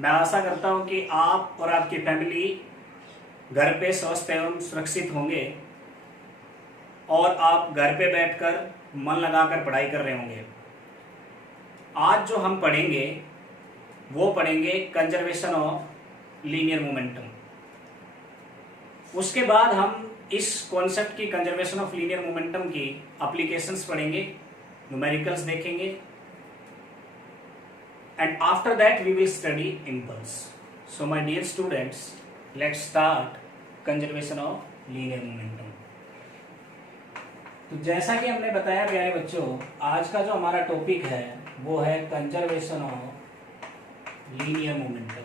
मैं आशा करता हूं कि आप और आपकी फैमिली घर पे स्वस्थ एवं सुरक्षित होंगे और आप घर पे बैठकर मन लगाकर पढ़ाई कर रहे होंगे। आज जो हम पढ़ेंगे वो पढ़ेंगे कंजर्वेशन ऑफ लीनियर मोमेंटम। उसके बाद हम इस कॉन्सेप्ट की कंजर्वेशन ऑफ लीनियर मोमेंटम की एप्लीकेशंस पढ़ेंगे, न्यूमेरिकल्स देखेंगे, and after that we will study impulse. So my dear students, let's start conservation of linear momentum. तो जैसा कि हमने बताया प्यारे बच्चों, आज का जो हमारा टॉपिक है वो है कंजर्वेशन ऑफ लीनियर मोमेंटम।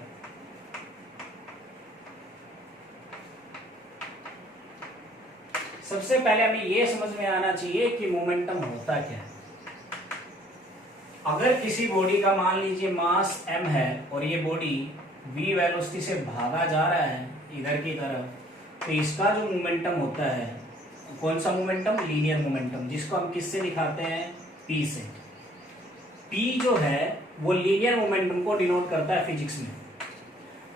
सबसे पहले हमें ये समझ में आना चाहिए कि मोमेंटम होता क्या है। अगर किसी बॉडी का मान लीजिए मास m है और ये बॉडी v वेलोसिटी से भागा जा रहा है इधर की तरफ, तो इसका जो मोमेंटम होता है, कौन सा मोमेंटम? लीनियर मोमेंटम, जिसको हम किससे दिखाते हैं? p से। p जो है वो लीनियर मोमेंटम को डिनोट करता है फिजिक्स में।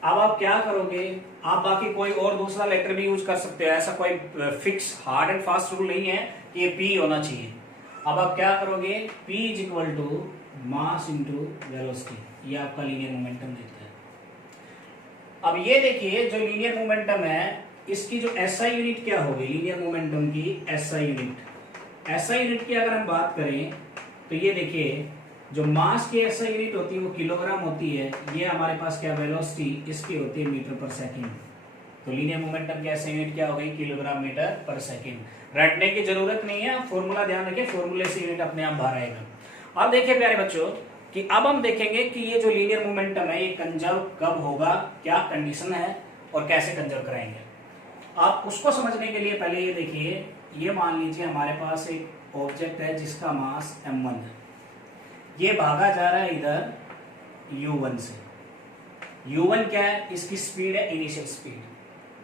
अब आप क्या करोगे, आप बाकी कोई और दूसरा लेटर भी यूज कर सकते हो, ऐसा कोई fix hard and fast rule नहीं है कि ये p होना चाहिए। अब आप क्या करोगे, p is equal to mass into velocity, ये आपका लीनियर मोमेंटम देता है। अब ये देखिए जो लीनियर मोमेंटम है इसकी जो SI यूनिट क्या होगी, लीनियर मोमेंटम की SI यूनिट। SI यूनिट की अगर हम बात करें तो ये देखिए जो मास की SI यूनिट होती है वो किलोग्राम होती है, ये हमारे पास क्या वेलोसिटी इसकी होती है मीटर पर सेकेंड। तो लीनियर मोमेंटम की SI यूनिट क्या हो गई? किलोग्राम मीटर पर सेकेंड। रटने की जरूरत नहीं है, फॉर्मूला ध्यान रखिए, फॉर्मूले से यूनिट अपने आप बाहर आएगा। अब देखिए प्यारे बच्चों कि अब हम देखेंगे कि ये जो लीनियर मोमेंटम है ये कंजर्व कब होगा, क्या कंडीशन है और कैसे कंजर्व कराएंगे। आप उसको समझने के लिए पहले ये देखिए, ये मान लीजिए हमारे पास एक ऑब्जेक्ट है जिसका मास m1 है, ये भागा जा रहा है इधर u1 से। u1 क्या है? इसकी स्पीड है, इनिशियल स्पीड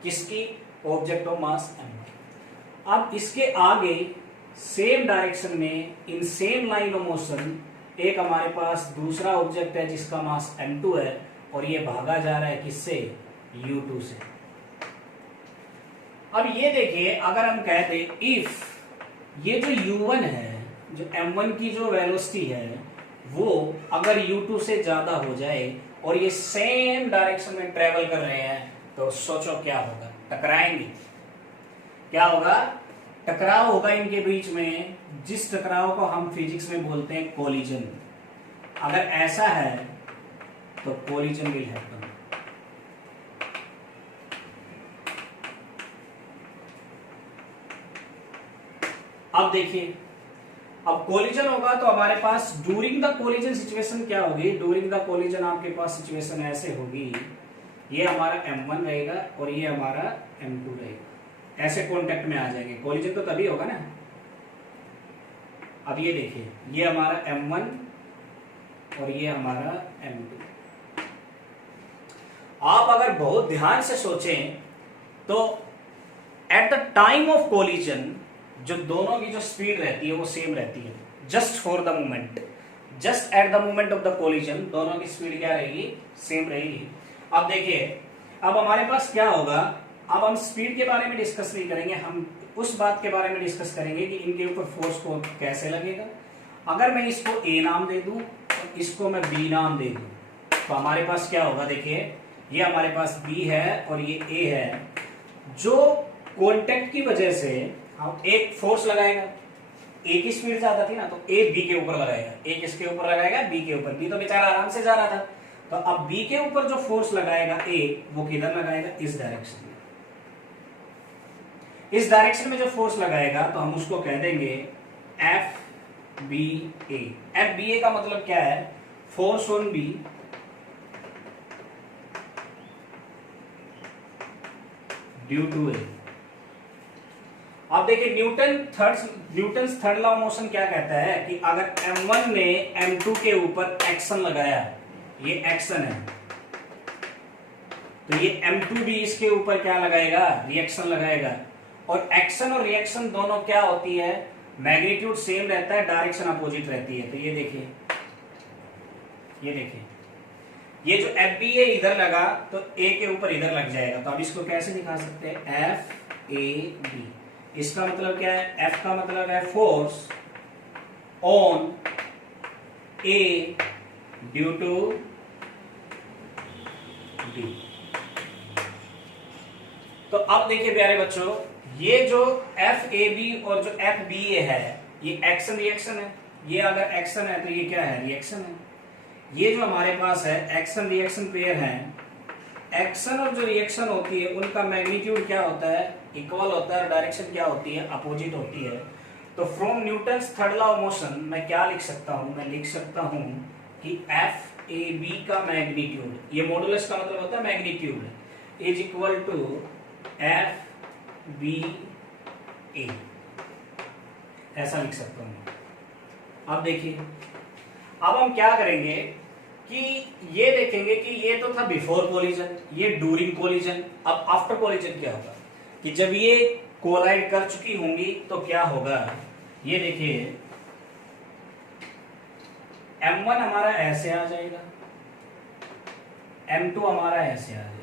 किसकी? Object of mass m1। अब इसके आगे सेम डायरेक्शन में in same line of motion एक हमारे पास दूसरा ऑब्जेक्ट है जिसका मास m2 है और ये भागा जा रहा है किससे? u2 से। अब ये देखिए अगर हम कहते इफ ये जो u1 है, जो m1 की जो वेलोसिटी है वो अगर u2 से ज्यादा हो जाए और ये सेम डायरेक्शन में ट्रेवल कर रहे हैं तो सोचो क्या होगा? टकराएंगे। क्या होगा? टकराव होगा इनके बीच में, जिस टकराव को हम फिजिक्स में बोलते हैं कोलिजन। अगर ऐसा है तो कोलिजन विल हैपन। अब देखिए, अब कोलिजन होगा तो हमारे पास ड्यूरिंग द कोलिजन सिचुएशन क्या होगी? ड्यूरिंग द कोलिजन आपके पास सिचुएशन ऐसे होगी, ये हमारा m1 रहेगा और ये हमारा m2 रहेगा, ऐसे कांटेक्ट में आ जाएंगे। कोलिजन तो तभी होगा ना। अब ये देखिए, ये हमारा m1 और ये हमारा m2। आप अगर बहुत ध्यान से सोचें तो at the time of collision जो दोनों की जो स्पीड रहती है वो सेम रहती है, just for the moment, just at the moment of the collision दोनों की स्पीड क्या रहेगी? सेम रहेगी। अब देखिए, अब हमारे पास क्या होगा, अब हम स्पीड के बारे में डिस्कस नहीं करेंगे, हम उस बात के बारे में डिस्कस करेंगे कि इनके ऊपर फोर्स को कैसे लगेगा। अगर मैं इसको A नाम दे दूं और इसको मैं B नाम दे दूं तो हमारे पास क्या होगा? देखिए ये हमारे पास B है और ये A है, जो कॉन्टेक्ट की वजह से हम एक फोर्स लगाएगा। A की स्पीड ज्यादा थी ना तो A B के ऊपर लगाएगा, A किसके ऊपर लगाएगा? B के ऊपर। B तो बेचारा आराम से जा रहा था, तो अब B के ऊपर जो फोर्स लगाएगा A वो किधर लगाएगा? इस डायरेक्शन में। इस डायरेक्शन में जो फोर्स लगाएगा तो हम उसको कह देंगे FBA। FBA का मतलब क्या है? Force on B due to A। अब देखिए Newton third law of motion क्या कहता है कि अगर m1 ने m2 के ऊपर एक्शन लगाया, ये एक्शन है, तो ये m2 भी इसके ऊपर क्या लगाएगा? रिएक्शन लगाएगा। और एक्शन और रिएक्शन दोनों क्या होती है? मैग्नीट्यूड सेम रहता है, डायरेक्शन अपोजिट रहती है। तो ये देखिए ये जो एफ बी ए इधर लगा तो ए के ऊपर इधर लग जाएगा, तो अब इसको कैसे दिखा सकते हैं, एफ ए बी। इसका मतलब क्या है, एफ का मतलब है force on A due to B. तो अब देखिए प्यारे बच्चों, ये जो एफ ए बी और जो एफ बी ए है, ये एक्शन रिएक्शन है। ये अगर एक्शन है तो ये क्या है, रिएक्शन है। ये जो हमारे पास है एक्शन रिएक्शन पेयर है, एक्शन और जो रिएक्शन होती है उनका मैग्नीट्यूड क्या होता है, इक्वल होता है, और डायरेक्शन क्या होती है, अपोजिट होती है। तो from Newton's third law of motion मैं क्या लिख सकता हूं, मैं लिख सकता हूं कि एफ ए बी का मैग्नीट्यूड, ये मॉडुलस का मतलब होता है magnitude, is equal to F B A, ऐसा लिख सकता हूं। अब देखिए, अब हम क्या करेंगे कि ये देखेंगे कि ये तो था बिफोर कोलिजन, ये ड्यूरिंग कोलिजन। अब आफ्टर कोलिजन क्या होगा कि जब ये कोलाइड कर चुकी होंगी तो क्या होगा, ये देखिए M1 हमारा ऐसे आ जाएगा, M2 हमारा ऐसे आ जाएगा,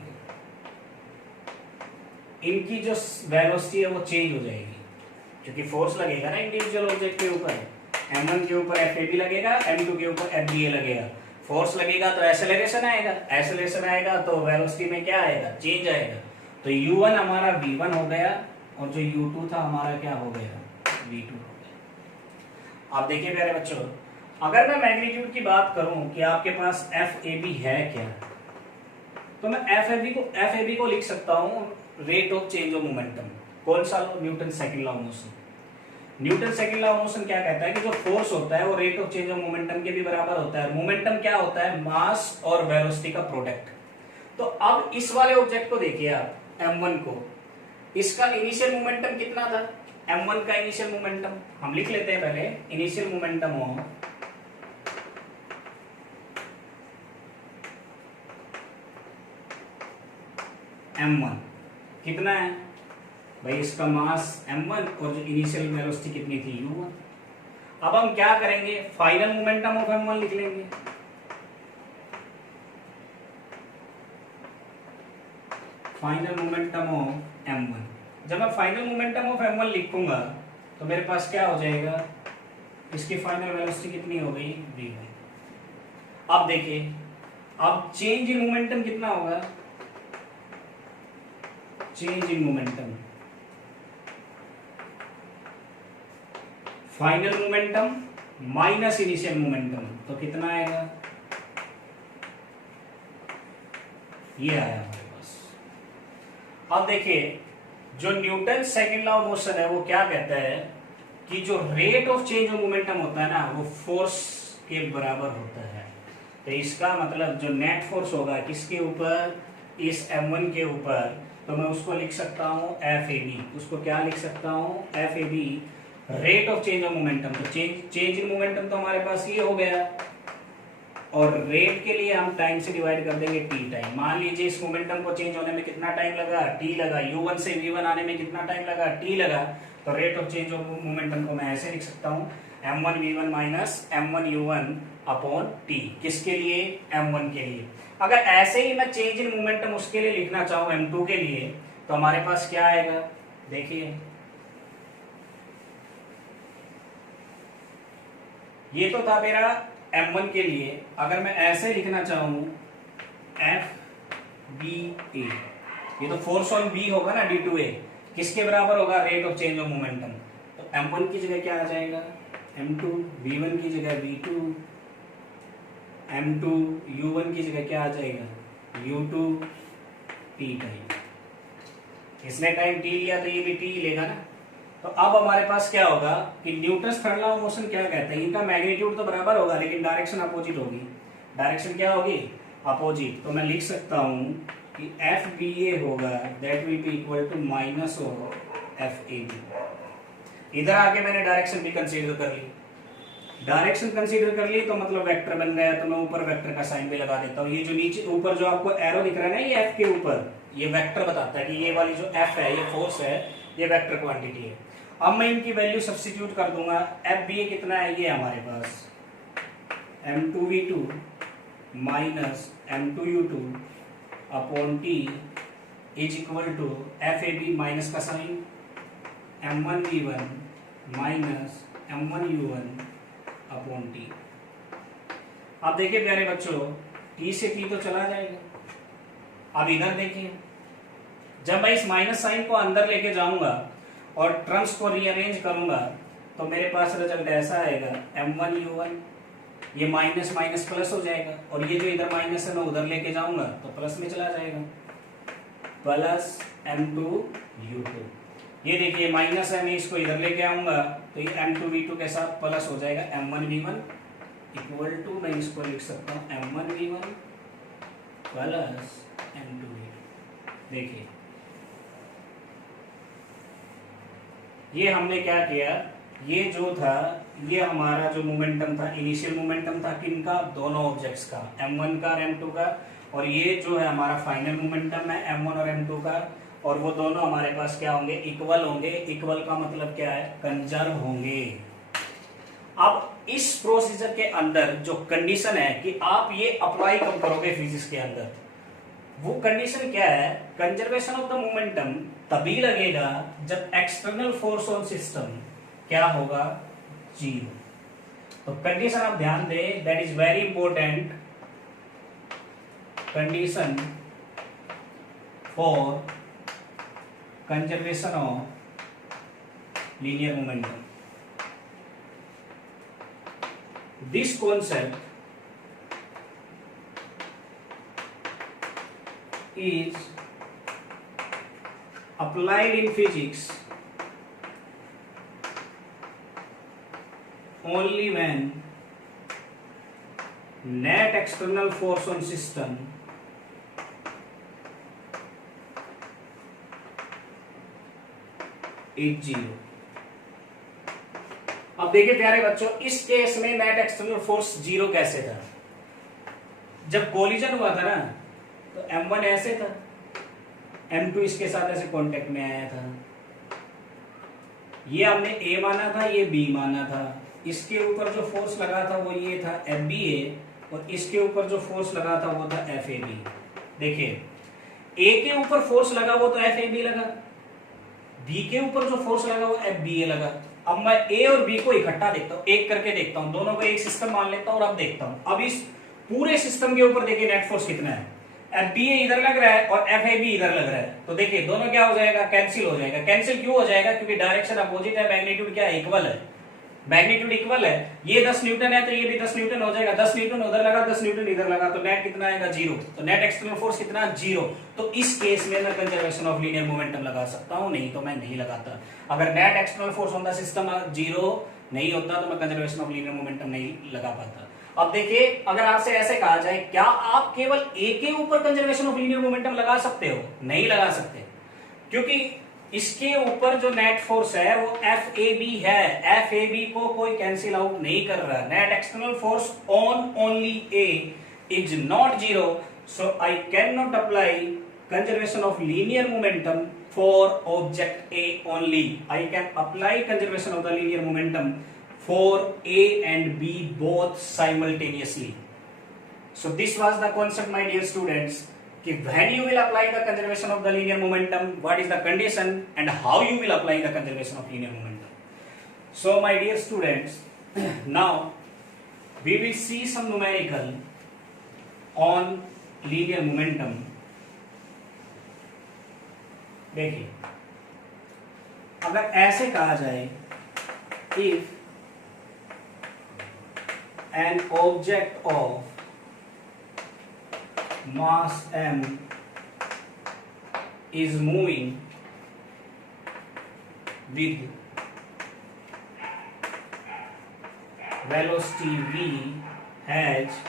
इनकी जो वेलोसिटी है वो चेंज हो जाएगी क्योंकि फोर्स लगेगा ना इंडिविजुअल ऑब्जेक्ट के ऊपर। M1 के ऊपर FAB लगेगा, M2 के ऊपर FBA लगेगा। फोर्स लगेगा तो एक्सेलरेशन आएगा, एक्सेलरेशन आएगा तो वेलोसिटी में क्या आएगा, चेंज आएगा। तो U1 हमारा V1 हो गया और जो U2 था हमारा क्या हो गया, V2 हो गया। अब देखिए प्यारे बच्चों, अगर मैं मैग्नीट्यूड की बात करूं कि आपके पास FAB है क्या, तो मैं FAB को लिख सकता हूं rate of change of momentum. कौन सा law, Newton second law of motion. Newton second law of motion क्या कहता है कि जो फोर्स होता है वो rate of change of momentum के भी बराबर होता है। मोमेंटम क्या होता है, मास और वेलोसिटी का प्रोडक्ट। तो अब इस वाले ऑब्जेक्ट को देखिए आप, M1 को, इसका इनिशियल मोमेंटम कितना था, M1 का इनिशियल मोमेंटम हम लिख लेते हैं पहले, इनिशियल मोमेंटम ऑफ M1 कितना है भाई, इसका मास M1 और जो इनिशियल वेलोसिटी कितनी थी, U1। अब हम क्या करेंगे, फाइनल मोमेंटम ऑफ M1 लिख लेंगे। फाइनल मोमेंटम ऑफ M1, जब मैं फाइनल मोमेंटम ऑफ M1 लिखूंगा तो मेरे पास क्या हो जाएगा, इसकी फाइनल वेलोसिटी कितनी हो गई, V1। अब देखिए, अब चेंज इन मोमेंटम कितना होगा, change in momentum, final momentum minus initial momentum, तो कितना आएगा, ये आया हमारे पास। अब देखिए, जो Newton second law of motion है वो क्या कहता है कि जो rate of change of momentum होता है ना, वो फोर्स के बराबर होता है। तो इसका मतलब जो नेट फोर्स होगा किसके ऊपर, इस M1 के ऊपर, तो मैं उसको लिख सकता हूं FAB। उसको क्या लिख सकता हूं, FAB, rate of change of momentum. तो चेंज इन मोमेंटम तो हमारे पास ये हो गया, और रेट के लिए हम टाइम से डिवाइड कर देंगे t टाइम। मान लीजिए इस मोमेंटम को चेंज होने में कितना टाइम लगा, t लगा। U1 से V1 आने में कितना टाइम लगा, t लगा। तो rate of change of momentum को मैं ऐसे लिख सकता हूँ, M1 V1 minus M1 U1 upon t। किसके लिए, M1 के लिए। अगर ऐसे ही मैं चेंज इन मोमेंटम उसके लिए लिखना चाहूँ M2 के लिए, तो हमारे पास क्या आएगा, देखिए ये तो था मेरा M1 के लिए। अगर मैं ऐसे लिखना चाहूँ FBA, ये तो फोर्स ऑन B होगा ना, D2A, किसके बराबर होगा, rate of change of momentum. तो M1 की जगह क्या आ जाएगा, M2, V1 की जगह V2, M2, U1 की जगह क्या आ जाएगा, U2, T टाइम। इसने टाइम T लिया तो ये भी T लेगा ना। तो अब हमारे पास क्या होगा कि Newton's third law of motion क्या कहता है, इनका मैग्नीट्यूड तो बराबर होगा लेकिन डायरेक्शन अपोजिट होगी। डायरेक्शन क्या होगी, अपोजिट। तो मैं लिख सकता हूं कि FBA होगा, that will be equal to minus of FAB। इधर आके मैंने डायरेक्शन भी कंसीडर कर ली। डायरेक्शन कंसीडर कर ली तो मतलब वेक्टर बन गया, तो मैं ऊपर वेक्टर का साइन भी लगा देता हूँ। ये जो नीचे ऊपर जो आपको एरो दिख रहा है ना, ये F के ऊपर, ये वेक्टर बताता है कि ये वाली जो F है, ये फोर्स है, ये वेक्टर क्वांटिटी है। अब मैं इनकी वैल्यू सब्स्टिट्यूट कर दूंगा। FBA कितना है, ये हमारे पास M2V2 minus m2u2 upon T is equal to F A B minus का sign m1v1 minus m1u1 upon T. अब देखिए प्यारे बच्चों, टी से टी तो चला जाएगा। अब इधर देखिए, जब मैं इस माइनस साइन को अंदर लेके जाऊंगा और टर्म्स को रीअरेंज करूंगा तो मेरे पास रिजल्ट ऐसा आएगा m1u1, ये माइनस माइनस प्लस हो जाएगा, और ये जो इधर माइनस है मैं उधर लेके जाऊंगा तो प्लस में चला जाएगा, प्लस m2u2। ये देखिए माइनस है, मैं इसको इधर लेके आऊंगा तो ये m2v2 के साथ प्लस हो जाएगा m1v1 इक्वल टू, मैं इसको लिख सकता हूँ m1v1 प्लस m2v2। देखिए ये हमने क्या किया, ये जो था ये हमारा जो मोमेंटम था, इनिशियल मोमेंटम था किनका, दोनों ऑब्जेक्ट्स का, m1 का और m2 का, और ये जो है हमारा फाइनल मोमेंटम है m1 और m2 का, और वो दोनों हमारे पास क्या होंगे, इक्वल होंगे। इक्वल का मतलब क्या है, कंजर्व होंगे। अब इस प्रोसीजर के अंदर जो कंडीशन है कि आप ये अप्लाई कब करोगे फिजिक्स के अंदर, वो कंडीशन क्या है, कंजर्वेशन ऑफ द मोमेंटम तभी लगेगा जब एक्सटर्नल फोर्स ऑन सिस्टम क्या होगा, जीरो। तो कंडीशन आप ध्यान दें, that is very important condition for conservation of linear momentum. This concept is applied in physics only when net external force on system is zero। अब देखिए प्यारे बच्चों, इस केस में नेट एक्सटर्नल फोर्स जीरो कैसे था, जब कोलिजन हुआ था ना तो m1 ऐसे था, m2 इसके साथ ऐसे कांटेक्ट में आया था, ये हमने a माना था, ये b माना था, इसके ऊपर जो फोर्स लगा था वो ये था FBA, और इसके ऊपर जो फोर्स लगा था वो था FAB। देखिए a के ऊपर फोर्स लगा वो तो FAB लगा, b के ऊपर जो फोर्स लगा वो FBA लगा। अब मैं ए और बी को इकट्ठा देखता हूं, एक करके देखता हूं, दोनों को एक सिस्टम मान लेता हूं और अब देखता हूं। अब इस पूरे सिस्टम के ऊपर देखिए नेट फोर्स कितना है, FBA इधर लग रहा है और FAB इधर लग रहा है, तो देखिए दोनों क्या हो जाएगा, कैंसिल हो जाएगा। कैंसिल क्यों हो जाएगा, क्योंकि डायरेक्शन अपोजिट है, मैग्नीट्यूड क्या है, इक्वल है, मैग्नीट्यूड इक्वल है। ये 10 न्यूटन है तो ये भी 10 न्यूटन हो जाएगा, 10 न्यूटन उधर लगा, 10 न्यूटन इधर लगा, तो नेट कितना आएगा, जीरो। तो नेट एक्सटर्नल फोर्स कितना, जीरो। तो इस केस में मैं कंजर्वेशन ऑफ लीनियर मोमेंटम लगा सकता हूं, नहीं तो मैं नहीं लगाता। अगर net external force on the system zero नहीं होता तो मैं कंजर्वेशन ऑफ लीनियर मोमेंटम नहीं लगा पाता। अब देखिए, अगर आपसे ऐसे कहा जाए क्या आप केवल ए के ऊपर कंजर्वेशन ऑफ लीनियर मोमेंटम लगा सकते हो, नहीं लगा सकते, क्योंकि इसके ऊपर जो नेट फोर्स है वो FAB है, FAB को कोई कैंसिल आउट नहीं कर रहा। Net external force on only A is not zero, so I can not apply conservation of linear momentum for object A only. I can apply conservation of the linear momentum for A and B both simultaneously. So this was the concept, my dear students, कि when you will apply the conservation of the linear momentum, what is the condition and how you will apply the conservation of linear momentum. So my dear students, now we will see some numerical on linear momentum. देखिए, अगर ऐसे कहा जाए, if an object of mass m is moving with velocity v has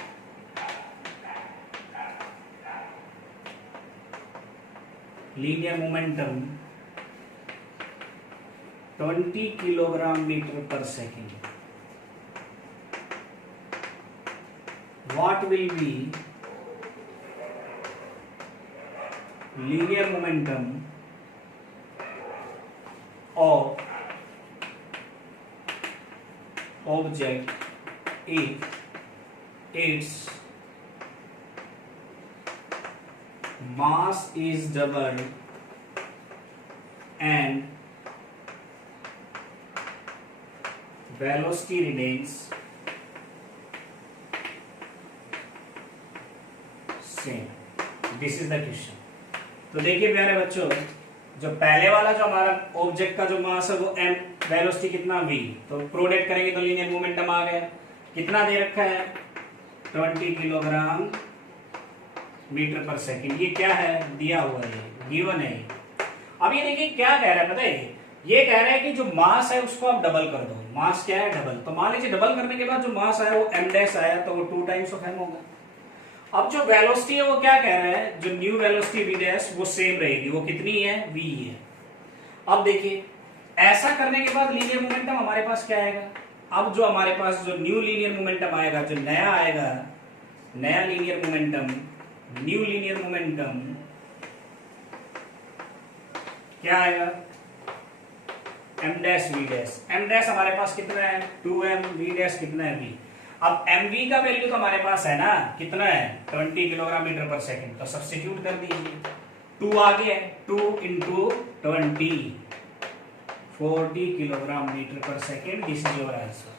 linear momentum 20 kilogram meter per second, what will be linear momentum of object if its mass is doubled and velocity remains same. This is the question. तो देखिए प्यारे बच्चों, जो पहले वाला जो हमारा object का जो मास है वो m, वेलोसिटी कितना v, तो प्रोडक्ट करेंगे तो लीनियर मोमेंटम आ गया। कितना दे रखा है 20 किलोग्राम मीटर पर सेकंड। ये क्या है दिया हुआ है, गिवन है। अब ये देखिए क्या कह रहा है पता है, ये कह रहा है कि जो मास है उसको आप डबल कर दो। मास क्या है डबल, तो मान लीजिए डबल करने के बाद जो मास आया वो m डैश आया तो वो 2 टाइम्स ऑफ m होगा। अब जो वेलोसिटी है वो क्या कह रहा है, जो न्यू वेलोसिटी v डैश वो सेम रहेगी, वो कितनी है v है। अब देखिए ऐसा करने के बाद लीनियर मोमेंटम हमारे पास क्या आएगा, अब जो हमारे पास जो न्यू लीनियर मोमेंटम आएगा, जो नया आएगा, नया linear momentum, new linear momentum क्या आएगा m dash v dash. m dash हमारे पास कितना है 2m, v डैश कितना है v। अब mv का वैल्यू तो हमारे पास है ना, कितना है 20 किलोग्राम मीटर पर सेकंड, तो सब्स्टिट्यूट कर दीजिए। 2 आ गया, 2 इंटू 20 40 किलोग्राम मीटर पर second. This is your answer.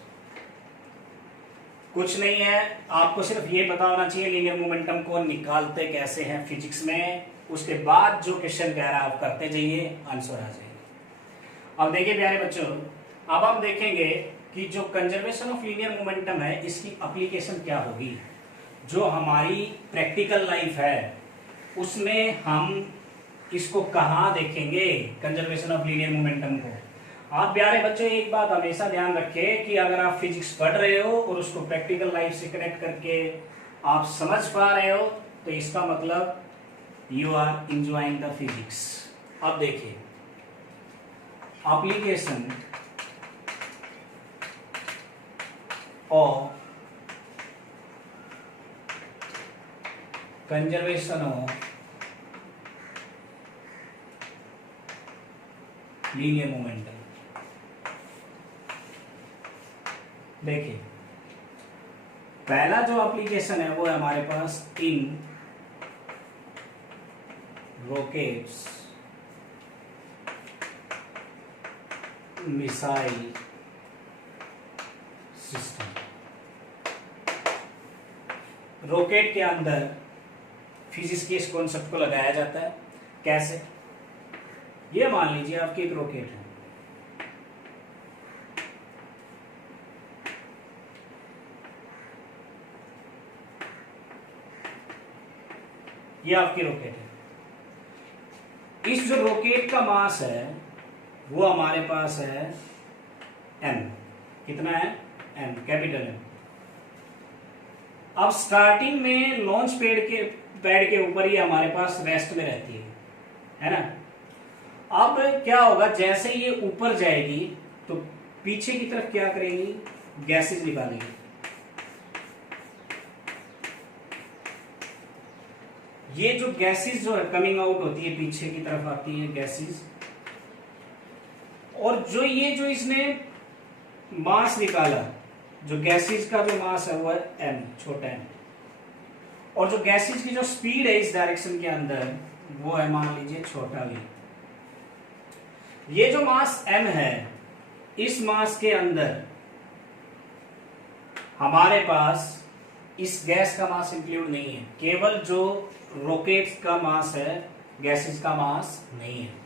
कुछ नहीं है, आपको सिर्फ ये पता होना चाहिए लीनियर मोमेंटम को निकालते कैसे हैं फिजिक्स में, उसके बाद जो क्वेश्चन कह रहा है आप करते जाइए, आंसर आ जाएगा। अब देखिए प्यारे बच्चों, अब हम देखेंगे कि जो कंजर्वेशन ऑफ लीनियर मोमेंटम है इसकी एप्लीकेशन क्या होगी। जो हमारी प्रैक्टिकल लाइफ है उसमें हम इसको कहाँ देखेंगे कंजर्वेशन ऑफ लीनियर मोमेंटम को। आप प्यारे बच्चों एक बात हमेशा ध्यान रखें कि अगर आप फिजिक्स पढ़ रहे हो और उसको प्रैक्टिकल लाइफ से कनेक्ट करके आप समझ पा रहे हो तो इसका मतलब you are enjoying the physics. अब देखिए एप्लीकेशन और कंजर्वेशन ऑफ लीनियर मोमेंटम। देखिए पहला जो एप्लीकेशन है वो है हमारे पास इन रॉकेट्स, मिसाइल सिस्टम। रॉकेट के अंदर फिजिक्स के इस कॉन्सेप्ट को लगाया जाता है। कैसे, ये मान लीजिए आपकी एक रॉकेट है, ये आपकी रॉकेट है। इस जो रॉकेट का मास है वो हमारे पास है m। कितना है m, कैपिटल M। अब स्टार्टिंग में लॉन्च पैड के ऊपर ही हमारे पास रेस्ट में रहती है ना। अब क्या होगा, जैसे ये ऊपर जाएगी तो पीछे की तरफ क्या करेगी, गैसेज निकालेगी। ये जो गैसेज जो है कमिंग आउट होती है, पीछे की तरफ आती है गैसेज। और जो ये जो इसने मास निकाला, जो गैसेज का जो मास है वो है m, छोटा m। और जो गैसेज की जो स्पीड है इस डायरेक्शन के अंदर वो है मान लीजिए छोटा v। ये जो मास m है, इस मास के अंदर हमारे पास इस गैस का मास इंक्लूड नहीं है, केवल जो रॉकेट का मास है, गैसेस का मास नहीं है।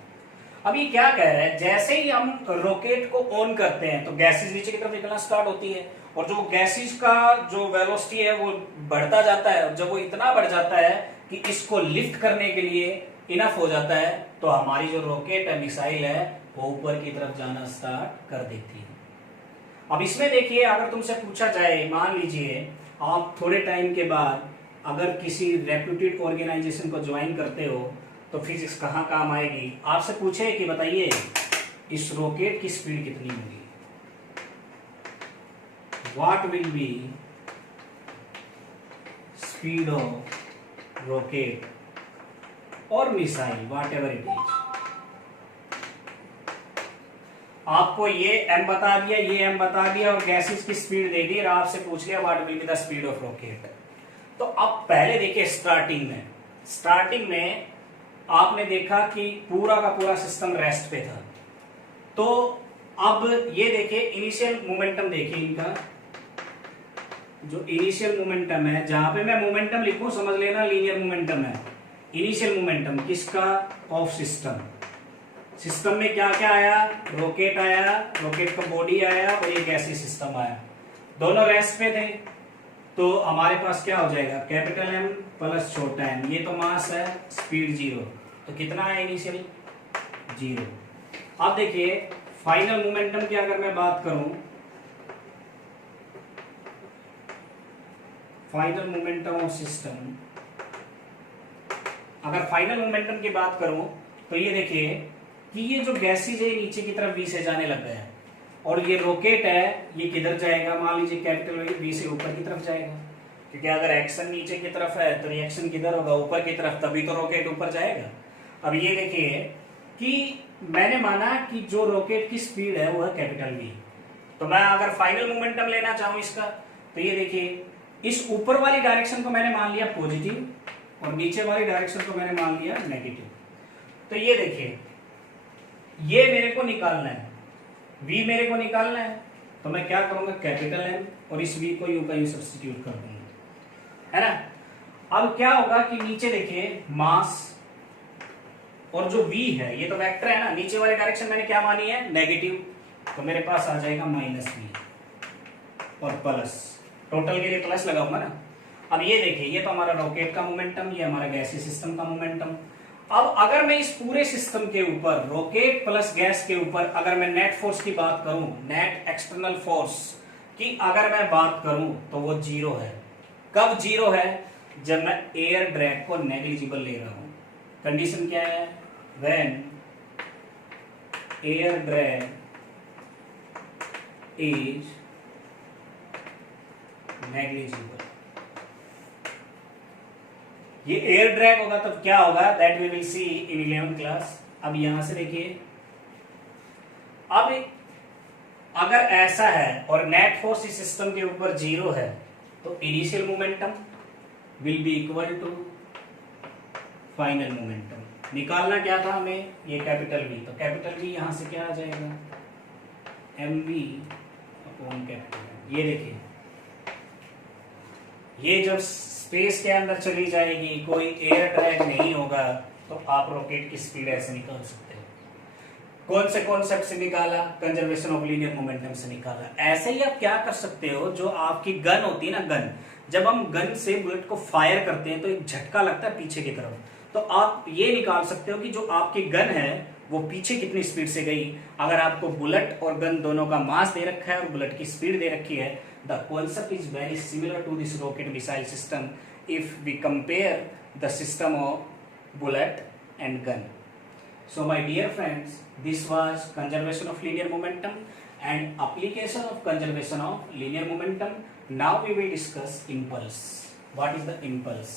अब ये क्या कह रहा है, जैसे ही हम रॉकेट को ऑन करते हैं तो गैसेस नीचे की तरफ निकलना स्टार्ट होती है और जो गैसेस का जो वेलोसिटी है वो बढ़ता जाता है। जब वो इतना बढ़ जाता है कि इसको लिफ्ट करने के लिए इनफ हो जाता है तो हमारी जो रॉकेट है, मिसाइल है, वो ऊपर की तरफ जाना स्टार्ट कर देती है। अब इसमें देखिए, अगर तुमसे पूछा जाए, मान लीजिए आप थोड़े टाइम के बाद अगर किसी रेप्यूटेड ऑर्गेनाइजेशन को ज्वाइन करते हो तो फिजिक्स कहाँ काम आएगी। आपसे पूछे कि बताइए इस रॉकेट की स्पीड कितनी होगी, what will be speed of rocket और missile, whatever it is. आपको ये m बता दिया, ये m बता दिया और गैसेस की स्पीड दे दी और आपसे पूछ लिया what will be the speed of rocket. तो अब पहले देखिए स्टार्टिंग में स्टार्टिंग में आपने देखा कि पूरा का पूरा सिस्टम रेस्ट पे था, तो अब ये देखिए इनिशियल मोमेंटम देखिए इनका, जो इनिशियल मोमेंटम है, जहां पे मैं मोमेंटम लिखूं समझ लेना लीनियर मोमेंटम है। इनिशियल मोमेंटम किसका? Of system. सिस्टम में क्या क्या आया? रॉकेट आया, रॉकेट का बॉडी आया और ये गैसीय सिस्टम आया, दोनों रेस्ट पे थे। तो हमारे पास क्या हो जाएगा? कैपिटल एम प्लस छोटा एम, ये तो मास है, स्पीड 0, तो कितना है इनिशियल? 0। अब देखिए फाइनल मोमेंटम की अगर मैं बात करूं, फाइनल मोमेंटम ऑफ सिस्टम, अगर फाइनल मोमेंटम की बात करूं तो ये देखिए कि ये जो गैसेज है नीचे की तरफ v से जाने लग गया है, और ये रॉकेट है ये किधर जाएगा? मान लीजिए कैपिटल v से ऊपर की तरफ जाएगा, क्योंकि अगर एक्शन नीचे की तरफ है तो रिएक्शन किधर होगा? ऊपर की तरफ, तभी तो रॉकेट ऊपर जाएगा। अब ये देखिए कि मैंने माना कि जो रॉकेट की स्पीड है वो है कैपिटल v, तो मैं अगर फाइनल मोमेंटम लेना चाहूं इसका, तो ये देखिए इस ऊपर वाली डायरेक्शन को मैंने मान लिया पॉजिटिव और नीचे वाली डायरेक्शन को मैंने मान लिया नेगेटिव। तो ये देखिए ये मेरे को निकालना है, v मेरे को निकालना है, तो मैं क्या करूंगा? कैपिटल M और इस v को u का u सब्स्टिट्यूट कर दूंगा, है ना। अब क्या होगा कि नीचे देखिए मास और जो v है ये तो वेक्टर है ना, नीचे वाली डायरेक्शन मैंने क्या मानी है? नेगेटिव, तो मेरे पास आ जाएगा माइनस v और प्लस, टोटल के लिए प्लस लगाऊंगा ना। अब ये देखिए ये तो हमारा रॉकेट का मोमेंटम, ये हमारा गैसीय सिस्टम का मोमेंटम। अब अगर मैं इस पूरे सिस्टम के ऊपर रॉकेट प्लस गैस के ऊपर अगर मैं नेट फोर्स की बात करूं, नेट एक्सटर्नल फोर्स की अगर मैं बात करूं, तो वो 0 है। कब 0 है? जब मैं एयर ड्रैग को नेग्लिजिबल ले रहा हूं। कंडीशन क्या है? When air drag is negligible. ये एयर ड्रैग होगा तब क्या होगा? That we will see in 11th class. अब यहां से देखिए, अब अगर ऐसा है और नेट फोर्स इस सिस्टम के ऊपर 0 है, तो initial momentum will be equal to final momentum. निकालना क्या था हमें? ये कैपिटल V, तो कैपिटल V यहां से क्या आ जाएगा? mv upon capital. ये देखिए ये जब स्पेस के अंदर चली जाएगी, कोई एयर ड्रैग नहीं होगा, तो आप रॉकेट की स्पीड ऐसे निकाल सकते हैं। कौन से कॉन्सेप्ट से निकाला? कंजर्वेशन ऑफ लीनियर मोमेंटम से निकाला। ऐसे ही आप क्या कर सकते हो, जो आपकी गन होती है ना, गन, जब हम गन से बुलेट को फायर करते हैं तो एक झटका लगता है पीछे की तरफ, तो आप ये निकाल सकते हो कि जो आपकी गन है वो पीछे कितनी स्पीड से गई। अगर आपको बुलेट और गन दोनों का मास दे रखा है और बुलेट की स्पीड दे रखी है, the concept is very similar to this rocket missile system if we compare the system of bullet and gun. So my dear friends, this was conservation of linear momentum and application of conservation of linear momentum. Now we will discuss impulse. What is the impulse?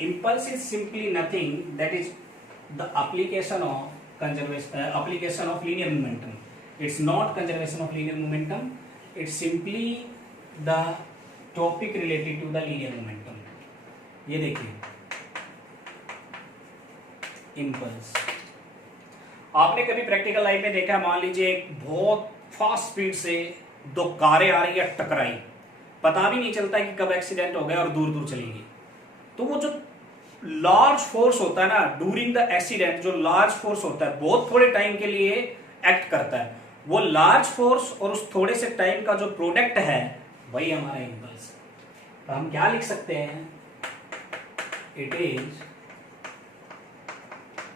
Impulse is simply nothing, that is the application of application of linear momentum. It's not conservation of linear momentum. It's simply the topic related to the linear momentum. ये देखिए impulse. आपने कभी practical life में देखा, मान लीजिए एक बहुत फास्ट स्पीड से दो कारें आ रही है टकराई, पता भी नहीं चलता कि कब एक्सीडेंट हो गया और दूर दूर चली गई। तो वो जो लार्ज फोर्स होता है ना ड्यूरिंग द एक्सीडेंट, जो लार्ज फोर्स होता है बहुत थोड़े टाइम के लिए एक्ट करता है, वो लार्ज फोर्स और उस थोड़े से टाइम का जो प्रोडक्ट है वही हमारा इम्पल्स है। तो हम क्या लिख सकते हैं? It is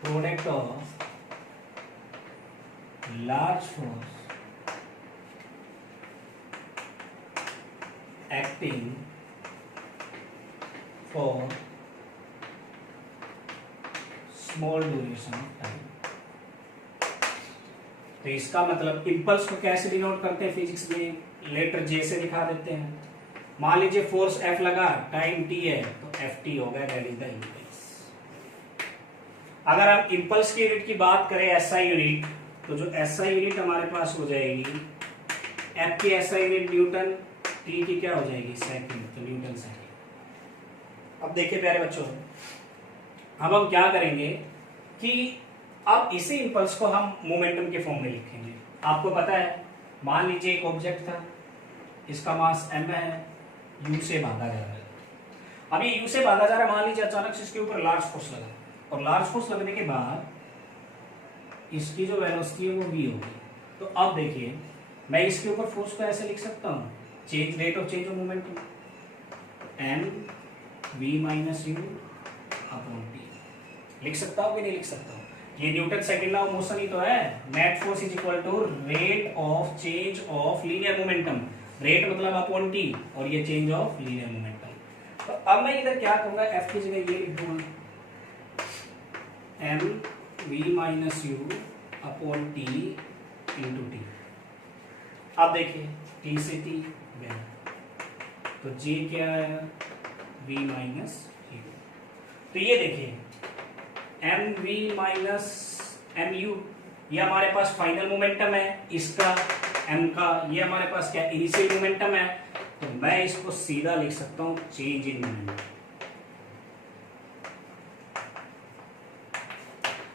product of large force acting for small duration of time। तो इसका मतलब इम्पल्स को कैसे डिनोट करते हैं फिजिक्स में? लेटर जे से दिखा देते हैं। मान लीजिए फोर्स F लगा, टाइम t है, तो Ft होगा, दैट इज द इम्पल्स। अगर हम इम्पल्स की यूनिट की बात करें SI यूनिट, तो जो SI यूनिट हमारे पास हो जाएगी, F की SI यूनिट न्यूटन, T की क्या हो जाएगी? सेकंड, तो न्यूटन सेकंड। अब देखिए प्यारे बच्चों, अब हम क्या करेंगे कि अब इसी इम्पल्स को हम मोमेंटम के फॉर्म में लिखेंगे। आपको पता है, मान लीजिए एक ऑब्जेक्ट था, इसका मास m है, u से भागा जा रहा है। अब ये u से भागा जा रहा है, मान लीजिए अचानक से इसके ऊपर लार्ज फोर्स लगा, और लार्ज फोर्स लगने के बाद इसकी जो वेलोसिटी है वो v होगी। तो अब देखिए, मैं इसके ऊपर फोर्स को ऐसे लिख सकता हूँ, change rate of change of momentum m v minus U upon T. लिख सकता हूँ कि नहीं लिख सकता हूँ? ये Newton second law of motion ही तो है। Net force is equal to rate of change of linear momentum. Rate मतलब अपॉन टी, और ये चेंज ऑफ लीनियर मोमेंटम। तो अब मैं इधर क्या कहूंगा, एफ की जगह ये लिख दूंगा M V minus U upon T into T. अब देखिए, टी से टी गया, तो जे क्या है, वी माइनस यू। तो ये देखिए M V minus M U, ये हमारे पास फाइनल मोमेंटम है इसका, एम का, ये हमारे पास क्या इनिशियल मोमेंटम है। तो मैं इसको सीधा लिख सकता हूं चेंज इन मोमेंटम।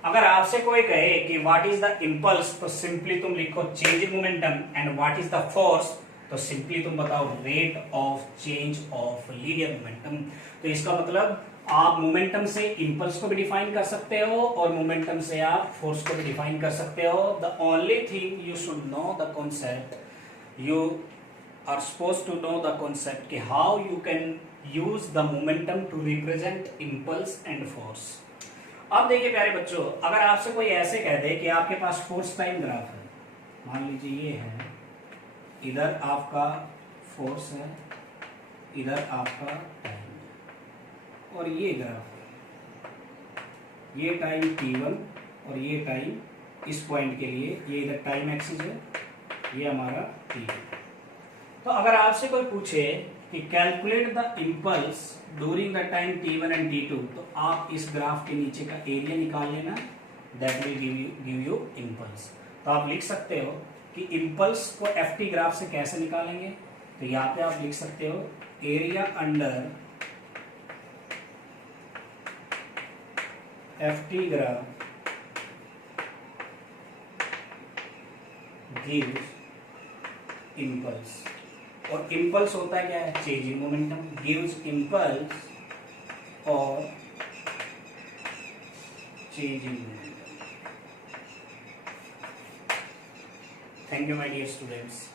अगर आपसे कोई कहे कि व्हाट इज द इंपल्स, तो सिंपली तुम लिखो change in momentum, and what is the force, तो सिंपली तुम बताओ rate of change of linear momentum. तो इसका मतलब आप मोमेंटम से इंपल्स को भी डिफाइन कर सकते हो, और मोमेंटम से आप फोर्स को भी डिफाइन कर सकते हो। The only thing you should know the concept, you are suppose to know the concept कि how you can use the momentum to represent impulse and force. अब देखिए प्यारे बच्चों, अगर आपसे कोई ऐसे कह दे कि आपके पास फोर्स टाइम ग्राफ है, मान लीजिए ये है, इधर आपका फोर्स है, इधर आपका टाइम है, और ये ग्राफ है, ये टाइम t1 और ये टाइम इस पॉइंट के लिए, ये इधर टाइम एक्सिस है, ये हमारा t है। तो अगर आपसे कोई पूछे कि calculate the impulse during the time t1 and t2, तो आप इस ग्राफ के नीचे का एरिया निकाल लेना, that will give you impulse. तो आप लिख सकते हो कि इम्पल्स को ft ग्राफ से कैसे निकालेंगे। तो यहाँ पे आप लिख सकते हो area under ft graph gives impulse, और इम्पल्स होता है क्या है, change in momentum, gives impulse और change in momentum. Thank you my dear students.